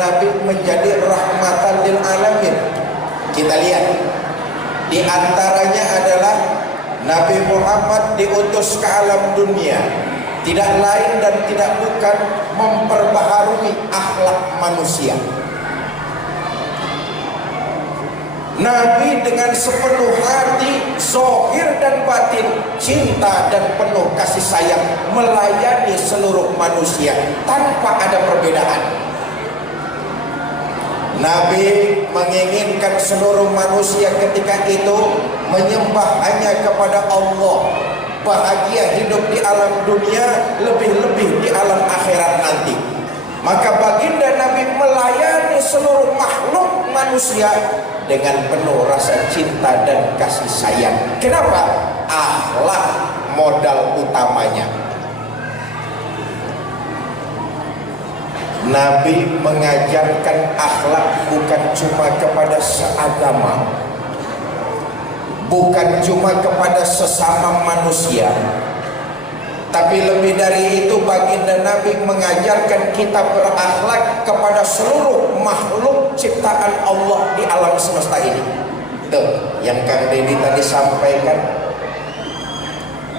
Nabi menjadi rahmatan lil alamin. Kita lihat, di antaranya adalah Nabi Muhammad diutus ke alam dunia, tidak lain dan tidak bukan memperbaharui akhlak manusia. Nabi dengan sepenuh hati, zahir dan batin, cinta dan penuh kasih sayang melayani seluruh manusia tanpa ada perbedaan. Nabi menginginkan seluruh manusia ketika itu menyembah hanya kepada Allah, bahagia hidup di alam dunia, lebih-lebih di alam akhirat nanti. Maka baginda Nabi melayani seluruh makhluk manusia dengan penuh rasa cinta dan kasih sayang. Kenapa? Akhlak modal utamanya. Nabi mengajarkan akhlak bukan cuma kepada seagama, bukan cuma kepada sesama manusia, tapi lebih dari itu baginda Nabi mengajarkan kita berakhlak kepada seluruh makhluk ciptaan Allah di alam semesta ini. Tuh, yang Kang Deddy tadi sampaikan,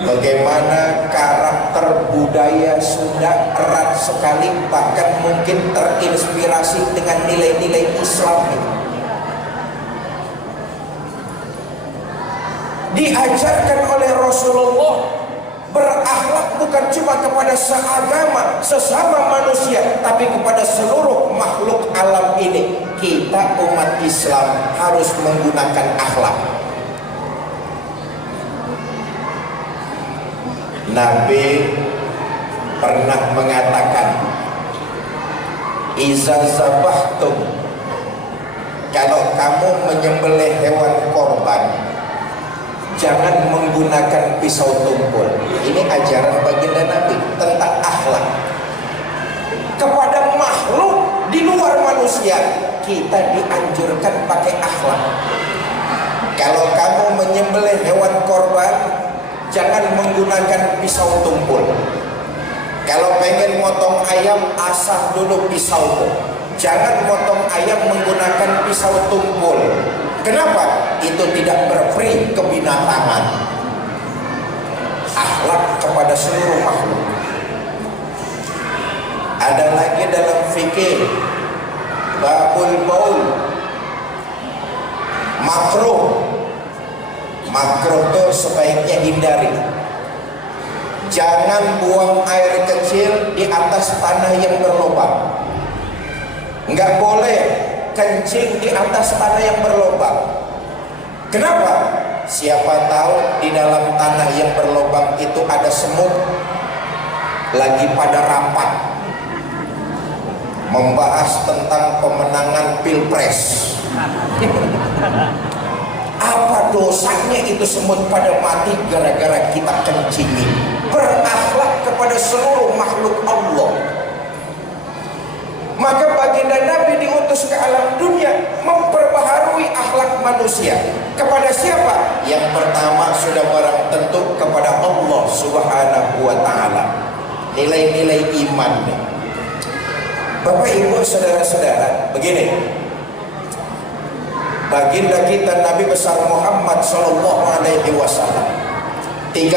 bagaimana karakter budaya Sunda erat sekali, bahkan mungkin terinspirasi dengan nilai-nilai Islam ini. Diajarkan oleh Rasulullah berakhlak bukan cuma kepada seagama, sesama manusia, tapi kepada seluruh makhluk alam ini. Kita umat Islam harus menggunakan akhlak. Nabi pernah mengatakan, "Iza zabahtum," kalau kamu menyembelih hewan korban, jangan menggunakan pisau tumpul. Ini ajaran baginda Nabi tentang akhlak. Kepada makhluk di luar manusia, kita dianjurkan pakai akhlak. Kalau kamu menyembelih hewan korban, jangan menggunakan pisau tumpul. Kalau pengen motong ayam, asah dulu pisaumu. Jangan motong ayam menggunakan pisau tumpul. Kenapa? Itu tidak berperi kebinatangan. Akhlak kepada seluruh makhluk. Ada lagi dalam fikih, babul baul, makruh. Makruh itu sebaiknya hindari. Jangan buang air kecil di atas tanah yang berlubang. Enggak boleh kencing di atas tanah yang berlubang. Kenapa? Siapa tahu di dalam tanah yang berlubang itu ada semut lagi pada rapat membahas tentang pemenangan pilpres. Apa dosanya itu semut pada mati gara-gara kita kencingi? Berakhlak kepada seluruh makhluk Allah. Maka baginda Nabi diutus ke alam dunia memperbaharui akhlak manusia. Kepada siapa? Yang pertama sudah barang tentu kepada Allah Subhanahu wa ta'ala. Nilai-nilai iman. Bapak Ibu saudara-saudara, begini. Baginda kita Nabi besar Muhammad sallallahu alaihi wasallam 13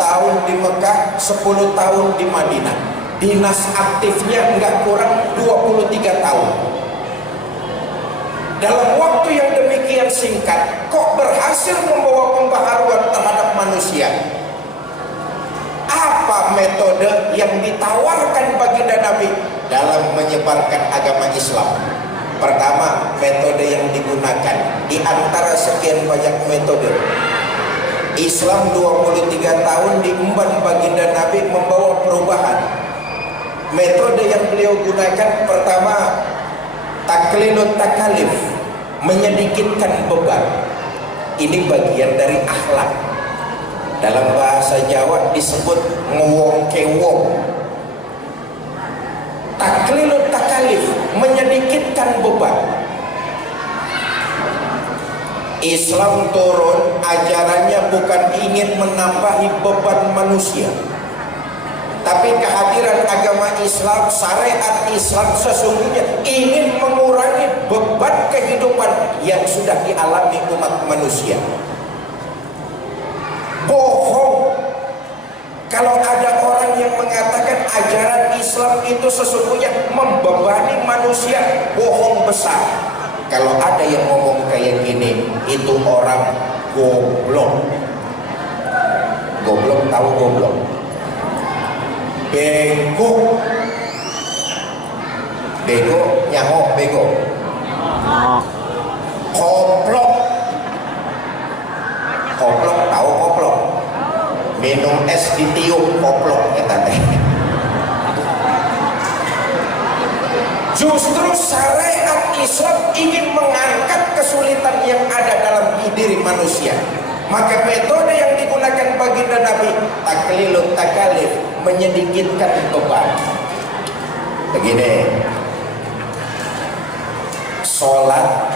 tahun di Mekah, 10 tahun di Madinah. Dinas aktifnya enggak kurang 23 tahun. Dalam waktu yang demikian singkat, kok berhasil membawa pembaharuan terhadap manusia? Apa metode yang ditawarkan baginda Nabi dalam menyebarkan agama Islam? Pertama, metode yang digunakan di antara sekian banyak metode. Islam 23 tahun diemban baginda Nabi membawa perubahan. Metode yang beliau gunakan pertama, taklilut takalif, menyedikitkan beban. Ini bagian dari akhlak. Dalam bahasa Jawa disebut ngewong-kewong. Taklilut takalif, menyedikitkan beban. Islam turun, ajarannya bukan ingin menambahi beban manusia, Tapi kehadiran agama Islam, syariat Islam sesungguhnya ingin mengurangi beban kehidupan yang sudah dialami umat manusia. Bohong kalau ada orang yang mengatakan ajaran Islam itu sesungguhnya membebani manusia, bohong besar. Kalau ada yang ngomong kayak gini, itu orang goblok. Goblok, tahu goblok? Bego. Bego, nyaho, bego. Koplok. Koplok, tahu koplok? Minum es ditiup, koplok ya tadi. Justru syariat Islam ingin mengangkat kesulitan yang ada dalam diri manusia. Maka metode yang digunakan baginda Nabi, taklilut takalif, menyedikitkan beban. Begini, sholat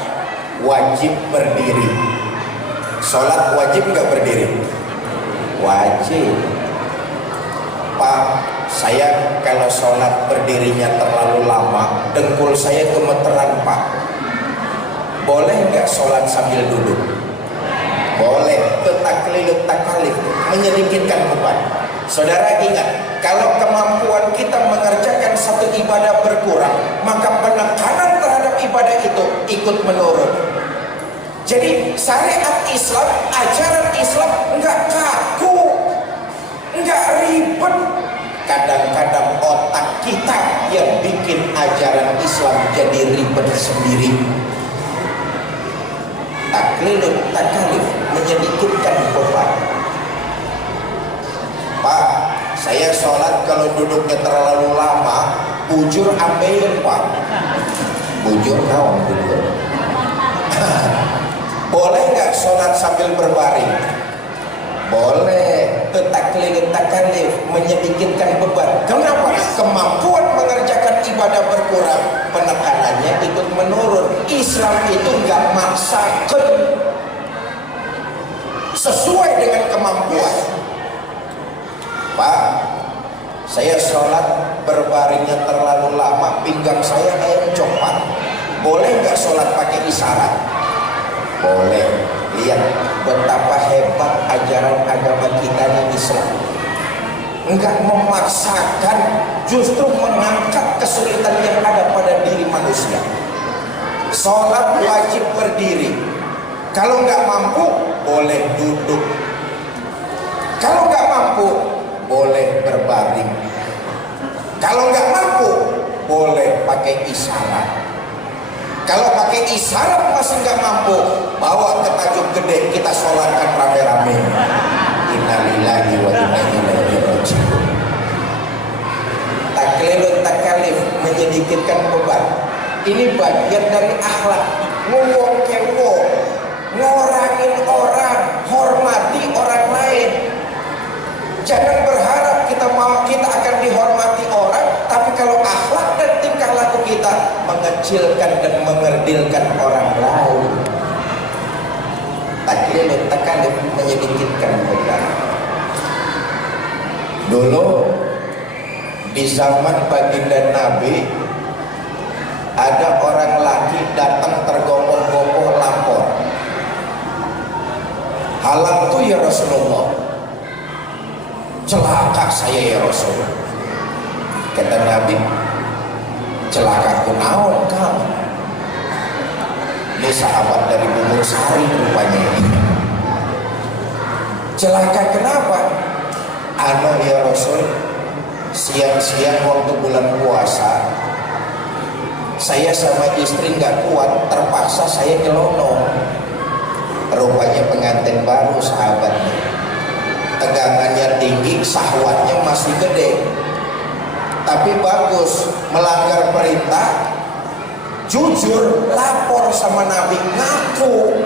wajib berdiri. Sholat wajib nggak berdiri? Wajib. Pak, saya kalau sholat berdirinya terlalu lama, dengkul saya gemeteran Pak. Boleh nggak sholat sambil duduk? Boleh. Taklilut takalif, menyedikitkan beban. Saudara ingat, kalau kemampuan kita mengerjakan satu ibadah berkurang, maka penekanan terhadap ibadah itu ikut menurun. Jadi syariat Islam, ajaran Islam enggak kaku, enggak ribet. Kadang-kadang otak kita yang bikin ajaran Islam jadi ribet sendiri. Taklilut takalif, menyedikitkan beban. Pak, saya sholat kalau duduknya terlalu lama, bujur ambeien Pak. Bujur naon bujur? Boleh nggak sholat sambil berbaring? Boleh. Taklilut takalif, menyedikitkan beban. Kenapa? Kemampuan mengerjakan ibadah berkurang, penekanannya ikut menurun. Islam itu nggak maksakan, sesuai dengan kemampuan. Pak, saya sholat berbaringnya terlalu lama, pinggang saya encok Pak. Boleh nggak sholat pakai isyarat? Boleh. Lihat betapa hebat ajaran agama kita di Islam. Enggak memaksakan, justru mengangkat kesulitan yang ada pada diri manusia. Sholat wajib berdiri. Kalau nggak mampu, boleh duduk. Kalau nggak mampu, boleh berbaring. Kalau nggak mampu, boleh pakai isyarat. Kalau pakai isyarat masih nggak mampu, bawa ke tajuk gede, kita sholatkan rame-rame. Innalillahi wa inna ilaihi raji'un. Taklilut takalif, menyedikitkan beban. Ini bagian dari akhlak. Ngomong kewo, ngorangin orang, hormati orang lain. Jangan berharap kita akan dihormati orang, tapi kalau akhlak dan tingkah laku kita mengecilkan dan mengerdilkan orang lain. Taklilut takalif, menyedikitkan beban. Dulu di zaman baginda Nabi, ada orang laki datang tergopoh-gopoh lapor. Halang tuh ya Rasulullah, celaka saya ya Rasul. Kata Nabi, celaka kunaon kamu? Ini sahabat dari Bumur Sari rupanya. Celaka kenapa? Anu ya Rasul, siang-siang waktu bulan puasa, saya sama istri nggak kuat, terpaksa saya nyelonong. Rupanya pengantin baru sahabatnya, tegangannya tinggi, syahwatnya masih gede. Tapi bagus, melanggar perintah, jujur, lapor sama Nabi, ngaku.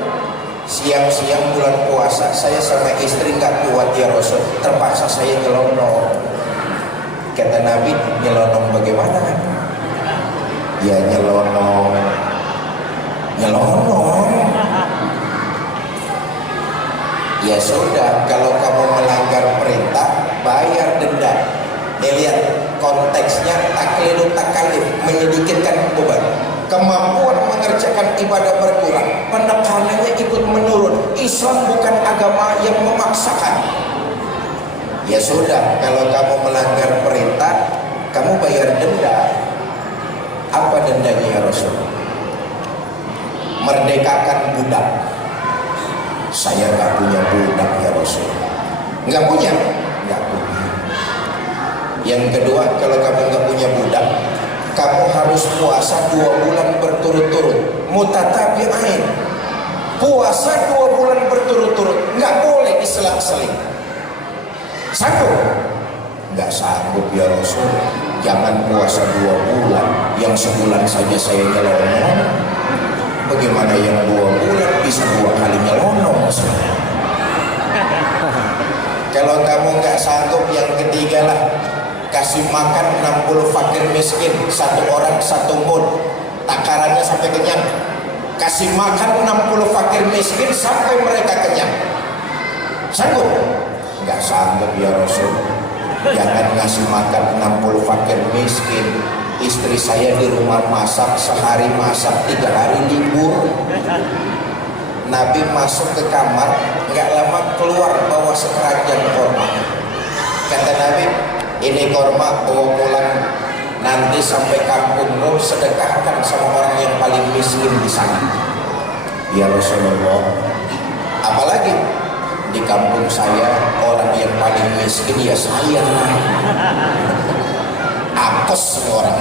Siang-siang bulan puasa, saya sama istri nggak kuat ya Rasul, terpaksa saya nyelonong. Kata Nabi, nyelonong bagaimana? Ya nyelonong. Ya sudah, kalau kamu melanggar perintah, bayar denda. Nih tugasnya taklidut takalif, menyedikitkan beban. Kemampuan mengerjakan ibadah berkurang, penekanannya ikut menurun. Islam bukan agama yang memaksakan. Ya sudah, kalau kamu melanggar perintah, kamu bayar denda. Apa dendanya ya Rasul? Merdekakan budak. Saya nggak punya budak ya Rasul. Nggak punya? Nggak punya. Yang kedua, kalau kamu nggak punya budak, kamu harus puasa 2 bulan berturut-turut. Mutatabi'ain. Puasa 2 bulan berturut-turut. Nggak boleh diselang-seling. Sanggup? Nggak sanggup ya Rasul. Jangan puasa 2 bulan. Yang sebulan saja saya nyelonong. Bagaimana yang 2 bulan bisa 2 kali nyelonong? Kalau kamu nggak sanggup, yang ketiga lah, kasih makan 60 fakir miskin, 1 orang 1 mud, takarannya sampai kenyang. Kasih makan 60 fakir miskin sampai mereka kenyang. Sanggup? Nggak sanggup ya Rasul. Jangan ngasih makan 60 fakir miskin. Istri saya di rumah masak, sehari masak, 3 hari libur. Nabi masuk ke kamar, nggak lama keluar bawa sekeranjang korma. Kata Nabi, ini korma bawa pulang, nanti sampai kampungmu sedekahkan sama orang yang paling miskin di sana. Ya Rasulullah, apalagi di kampung saya orang yang paling miskin ya saya. Apes orang.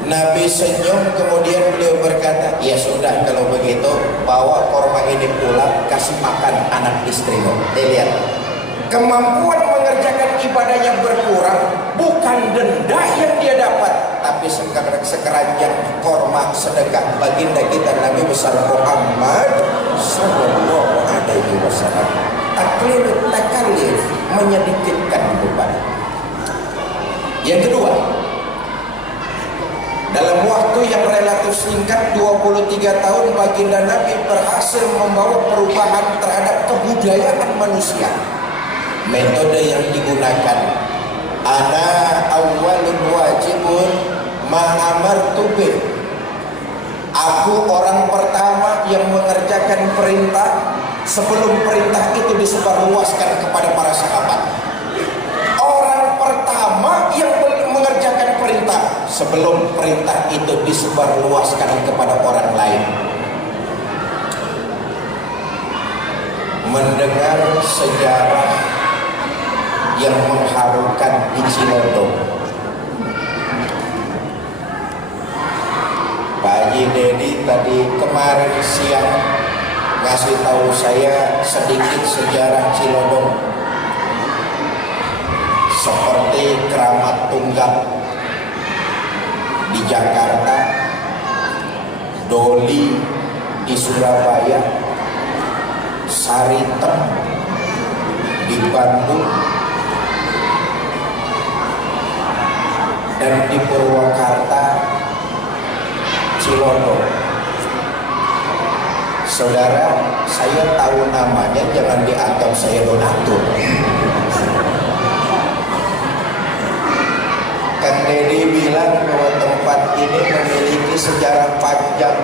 Nabi senyum, kemudian beliau berkata, ya sudah kalau begitu, bawa korma ini pulang, kasih makan anak istrimu. Lihat, kemampuan mengerjakan ibadahnya berkurang, bukan denda yang dia dapat, tapi sekeranjang korma sedekah. Baginda kita Nabi besar Muhammad sallallahu alaihi wasallam. Taklid takalif, menyedikitkan beban. Yang kedua, dalam waktu yang relatif singkat 23 tahun, baginda Nabi berhasil membawa perubahan terhadap kebudayaan manusia. Metode yang digunakan, ana awwalun wajibun ma'amartu bih. Aku orang pertama yang mengerjakan perintah sebelum perintah itu disebarluaskan kepada para sahabat. Orang pertama yang mengerjakan perintah sebelum perintah itu disebarluaskan kepada orang lain. Mendengar sejarah yang mengharukan di Cilodong, Pak Haji Dedi tadi kemarin siang ngasih tahu saya sedikit sejarah Cilodong, seperti Keramat Tunggal di Jakarta, Doli di Surabaya, Saritem di Bandung, dan di Purwakarta, Cilodong. Saudara, saya tahu namanya, jangan dianggap saya donatur. Kang Dedi bilang bahwa tempat ini memiliki sejarah panjang.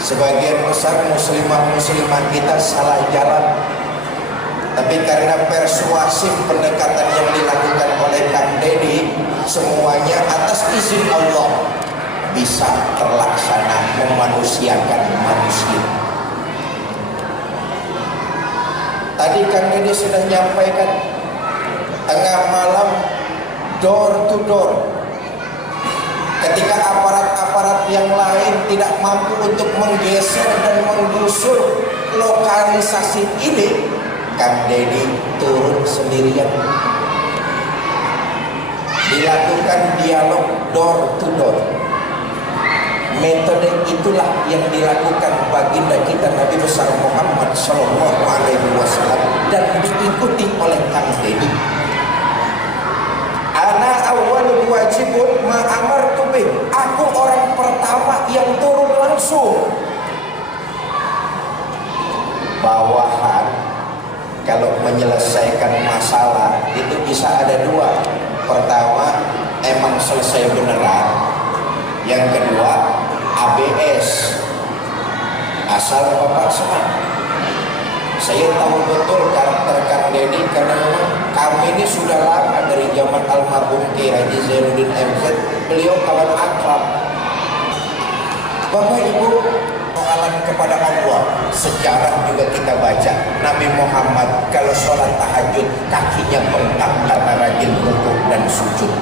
Sebagian besar muslimah kita salah jalan, tapi karena persuasif pendekatan yang dilakukan oleh Kang Dedi, semuanya atas izin Allah bisa terlaksana, memanusiakan manusia. Tadi Kang Dedi sudah menyampaikan, tengah malam door to door, ketika aparat-aparat yang lain tidak mampu untuk menggeser dan menggusur lokalisasi ini, Kang Dedi turun sendirian. Dilakukan dialog door to door. Metode itulah yang dilakukan baginda kita Nabi besar Muhammad sallallahu alaihi wasallam dan diikuti oleh Kang Dedi. Ana awwalul wajibun ma amartu bih. Aku orang pertama yang turun langsung. Bawahan kalau menyelesaikan masalah bisa ada dua. Pertama, emang selesai beneran. Yang kedua, ABS, asal Bapak senang. Saya tahu betul karakter Kang Deddy karena memang kami ini sudah lama dari zaman almarhum Kiai Haji Zainuddin MZ. Beliau kawan akrab. Bapak Ibu, soalan kepada Allah. Sejarah juga kita baca. Nabi Muhammad kalau sholat tahajud kakinya bengkak karena rajin rukuk dan sujud.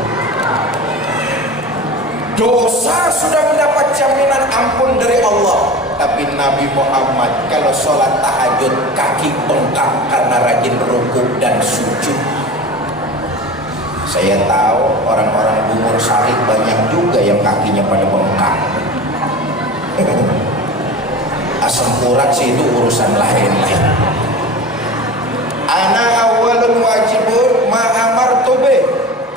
Dosa sudah mendapat jaminan ampun dari Allah, tapi Nabi Muhammad kalau sholat tahajud kaki bengkak karena rajin rukuk dan sujud. Saya tahu orang-orang Bungur Sari banyak juga yang kakinya pada bengkak. Asam urat sih itu urusan lain. Ana awalun wajibun ma'amartu bih.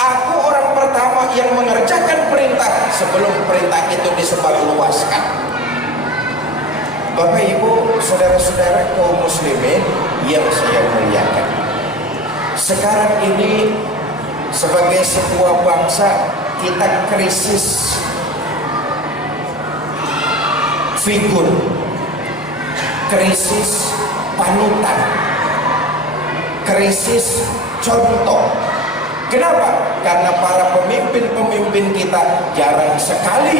Aku orang pertama yang mengerjakan perintah sebelum perintah itu disebarluaskan. Bapak Ibu, saudara-saudara kaum muslimin yang saya muliakan. Sekarang ini sebagai sebuah bangsa kita krisis figur, krisis panutan, krisis contoh. Kenapa? Karena para pemimpin-pemimpin kita jarang sekali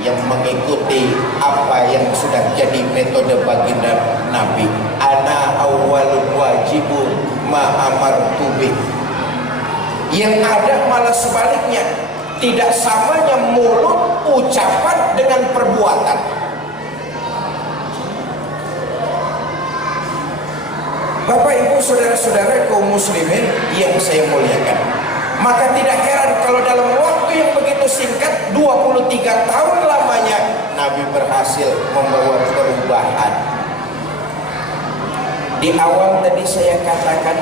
yang mengikuti apa yang sudah jadi metode baginda Nabi. Ana awwalun wajibun ma amartu bih. Yang ada malah sebaliknya, tidak samanya mulut ucapan dengan perbuatan. Bapak Ibu saudara-saudara kaum muslimin yang saya muliakan, maka tidak heran kalau dalam waktu yang begitu singkat 23 tahun lamanya Nabi berhasil membawa perubahan. Di awal tadi saya katakan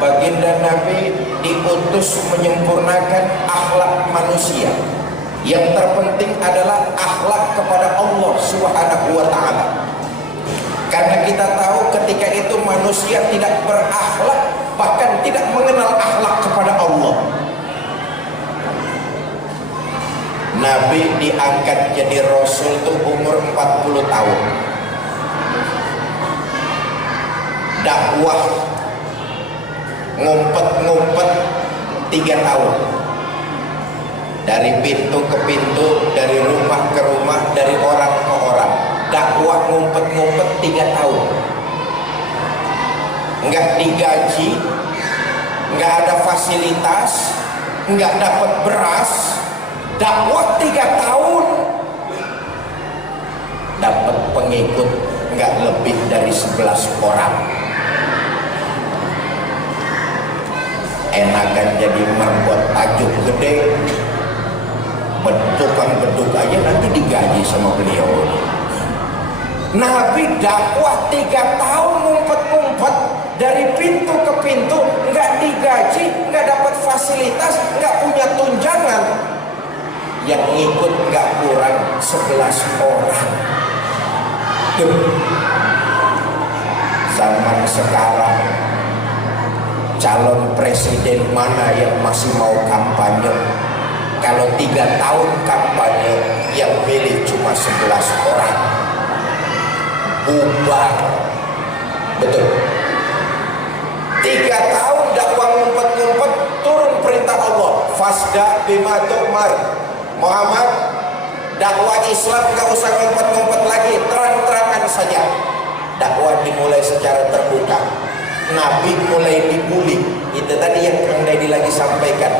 baginda Nabi diutus menyempurnakan akhlak manusia. Yang terpenting adalah akhlak kepada Allah Subhanahu wa taala. Karena kita tahu ketika itu manusia tidak berakhlak, bahkan tidak mengenal akhlak kepada Allah. Nabi diangkat jadi Rasul itu umur 40 tahun. Dakwah ngumpet-ngumpet 3 tahun. Dari pintu ke pintu, dari rumah ke rumah, dari orang ke orang. Dakwah ngumpet-ngumpet 3 tahun. Enggak digaji, enggak ada fasilitas, enggak dapat beras. Dakwah 3 tahun, dapat pengikut enggak lebih dari 11 orang. Enakan jadi merbuat tajuk gede, tukang beduk aja nanti digaji sama beliau. Nabi dakwah 3 tahun ngumpet-ngumpet dari pintu ke pintu, nggak digaji, nggak dapat fasilitas, nggak punya tunjangan. Yang ngikut nggak kurang 11 orang. Zaman sekarang calon presiden mana yang masih mau kampanye? Kalau 3 tahun kampanye yang pilih cuma 11 orang. Bubar. Betul. 3 tahun dakwah ngumpet-ngumpet, turun perintah Allah. Fasda bima tu'mar. Muhammad, dakwah Islam gak usah ngumpet-ngumpet lagi, terang-terangan saja. Dakwah dimulai secara terbuka. Nabi mulai dibully. Itu tadi yang Kang Deddy lagi sampaikan.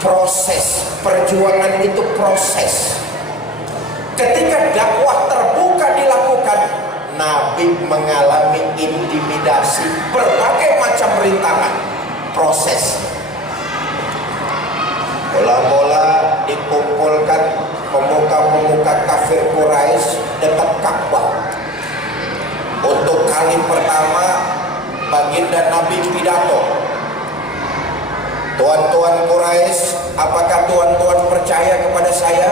Proses perjuangan itu proses. Ketika dakwah terbuka dilakukan, Nabi mengalami intimidasi, berbagai macam rintangan. Proses. Bola-bola dikumpulkan pemuka-pemuka kafir Quraisy dekat Ka'bah. Untuk kali pertama baginda Nabi pidato. Tuan-tuan Quraisy, apakah tuan-tuan percaya kepada saya?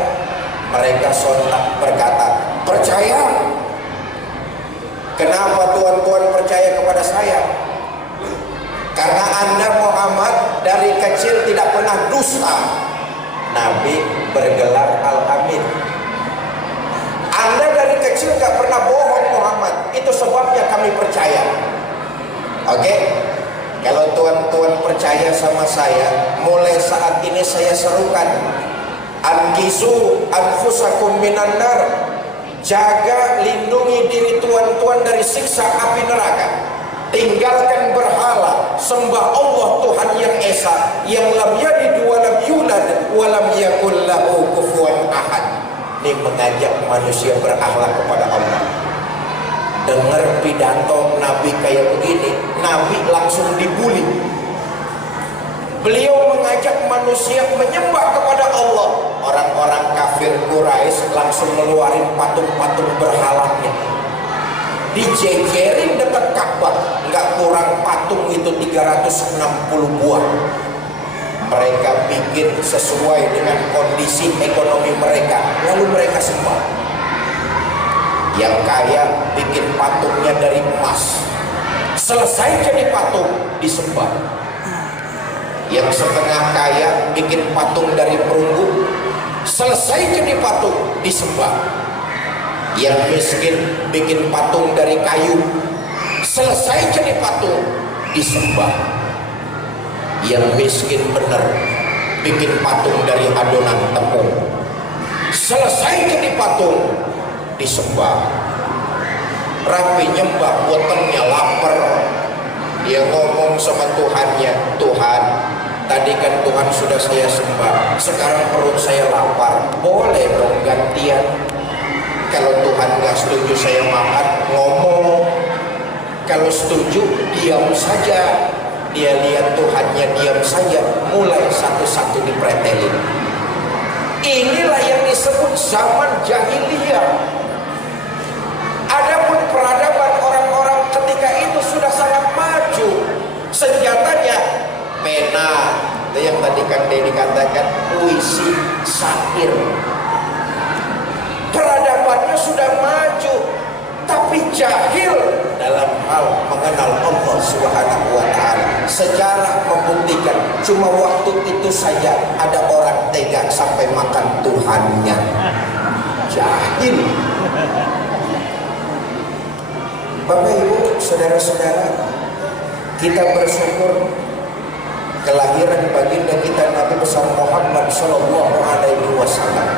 Mereka sontak berkata, percaya. Kenapa tuan-tuan percaya kepada saya? Karena Anda Muhammad dari kecil tidak pernah dusta. Nabi bergelar Al-Amin. Anda dari kecil gak pernah bohong Muhammad. Itu sebabnya kami percaya. Oke? Kalau tuan-tuan percaya sama saya, mulai saat ini saya serukan, ankisu anfusakum minan nar. Jaga, lindungi diri tuan-tuan dari siksa api neraka. Tinggalkan berhala, sembah Allah Tuhan yang esa, yang lam yalid wa lam yulad wa lam yakul lahu kufuwan ahad. Ini mengajak manusia berakhlak kepada Allah. Dengar pidato Nabi kayak begini, Nabi langsung dibully. Beliau mengajak manusia menyembah kepada Allah. Orang-orang kafir Quraisy langsung ngeluarin patung-patung berhalanya. Dijejerin dekat Ka'bah, nggak kurang patung itu 360 buah. Mereka bikin sesuai dengan kondisi ekonomi mereka, lalu mereka sembah. Yang kaya bikin patungnya dari emas, selesai jadi patung disembah. Yang setengah kaya bikin patung dari perunggu, selesai jadi patung disembah. Yang miskin bikin patung dari kayu, selesai jadi patung disembah. Yang miskin bener bikin patung dari adonan tepung, selesai jadi patung disembah. Rapi nyembah, wetengnya lapar. Dia ngomong sama Tuhannya, Tuhan, tadi kan Tuhan sudah saya sembah, sekarang perut saya lapar, boleh dong gantian? Kalau Tuhan gak setuju saya makan, ngomong. Kalau setuju, diam saja. Dia lihat Tuhannya diam saja, mulai satu-satu dipretelin. Inilah yang disebut zaman jahiliyah. Adapun peradaban orang-orang ketika itu sudah sangat maju. Senjatanya pena, itu yang tadi kan dikatakan puisi, syair. Peradabannya sudah maju, tapi jahil dalam hal mengenal Allah Subhanahu wa Ta'ala. Sejarah membuktikan, cuma waktu itu saja ada orang tega sampai makan Tuhannya. Jahil. Bapak Ibu, saudara-saudara, kita bersyukur kelahiran baginda kita Nabi besar Muhammad Sallallahu Alaihi Wasallam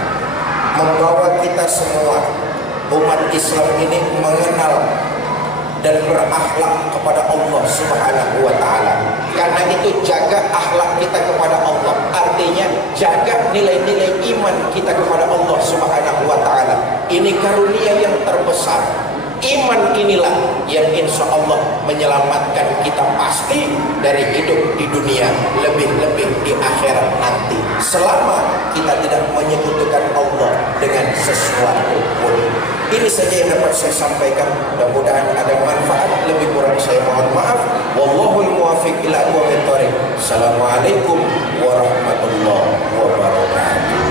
membawa kita semua umat Islam ini mengenal dan berakhlak kepada Allah Subhanahu wa Ta'ala. Karena itu jaga akhlak kita kepada Allah, artinya jaga nilai-nilai iman kita kepada Allah Subhanahu wa Ta'ala. Ini karunia yang terbesar. Iman inilah yang insya Allah menyelamatkan kita pasti dari hidup di dunia, lebih-lebih di akhirat nanti, selama kita tidak menyekutukan Allah dengan sesuatu pun. Ini saja yang dapat saya sampaikan. Mudah-mudahan ada manfaat. Lebih kurang saya mohon maaf. Wallahul muwaffiq ila aqwamit thoriq. Assalamualaikum warahmatullahi wabarakatuh.